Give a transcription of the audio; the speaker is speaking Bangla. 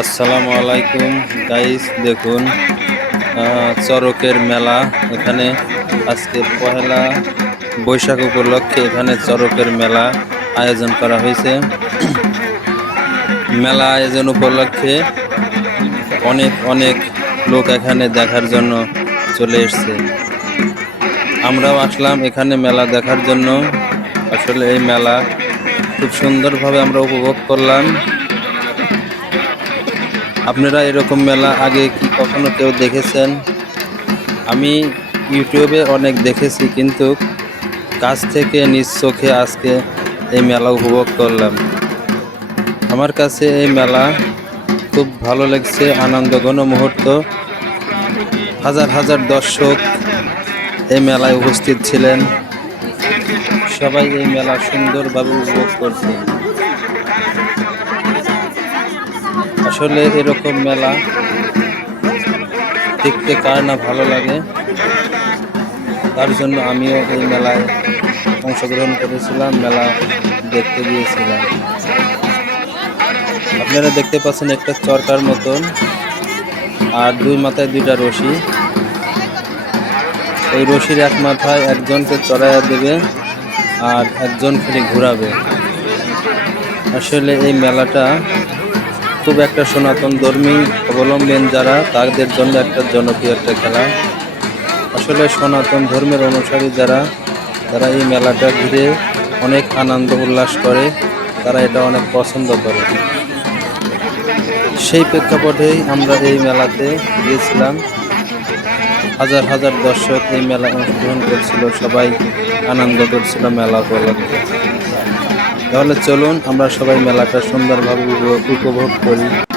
আসসালামু আলাইকুম। গাইস দেখুন চরকের মেলা। এখানে আজকে পহেলা বৈশাখ উপলক্ষে এখানে চরকের মেলা আয়োজন করা হয়েছে। মেলা আয়োজন উপলক্ষে অনেক অনেক লোক এখানে দেখার জন্য চলে এসছে। আমরাও আসলাম এখানে মেলা দেখার জন্য। আসলে এই মেলা খুব সুন্দরভাবে আমরা উপভোগ করলাম। আপনারা এরকম মেলা আগে কখনো কেউ দেখেছেন? আমি ইউটিউবে অনেক দেখেছি, কিন্তু কাছ থেকে নিজ চোখে আজকে এই মেলা উপভোগ করলাম। আমার কাছে এই মেলা খুব ভালো লাগছে আনন্দঘন মুহূর্ত। হাজার হাজার দর্শক এই মেলায় উপস্থিত ছিলেন। সবাই এই মেলা সুন্দরভাবে উপভোগ করছে। আসলে এরকম মেলা দেখতে কার না ভালো লাগে। তার জন্য আমিও এই মেলায় অংশগ্রহণ করেছিলাম, মেলা দেখতে গিয়েছিলাম। আপনারা দেখতে পাচ্ছেন একটা চরকার মতন আর দুই মাথায় দুইটা রশি। এই রশির এক মাথায় একজনকে চড়াইয়া দেবে আর একজন ফিরে ঘোরাবে। আসলে এই মেলাটা খুব একটা সনাতন ধর্মী অবলম্বন যারা, তাদের জন্য একটা জনপ্রিয় একটা খেলা। আসলে সনাতন ধর্মের অনুসারী যারা, তারা এই মেলাটা ঘিরে অনেক আনন্দ উল্লাস করে, তারা এটা অনেক পছন্দ করে। সেই প্রেক্ষাপটেই আমরা এই মেলাতে গিয়েছিলাম। হাজার হাজার দর্শক এই মেলায় অংশগ্রহণ করছিল, সবাই আনন্দ করছিল মেলা উপলক্ষে। তাহলে চলুন আমরা সবাই মেলাটা সুন্দরভাবে উপভোগ- করি।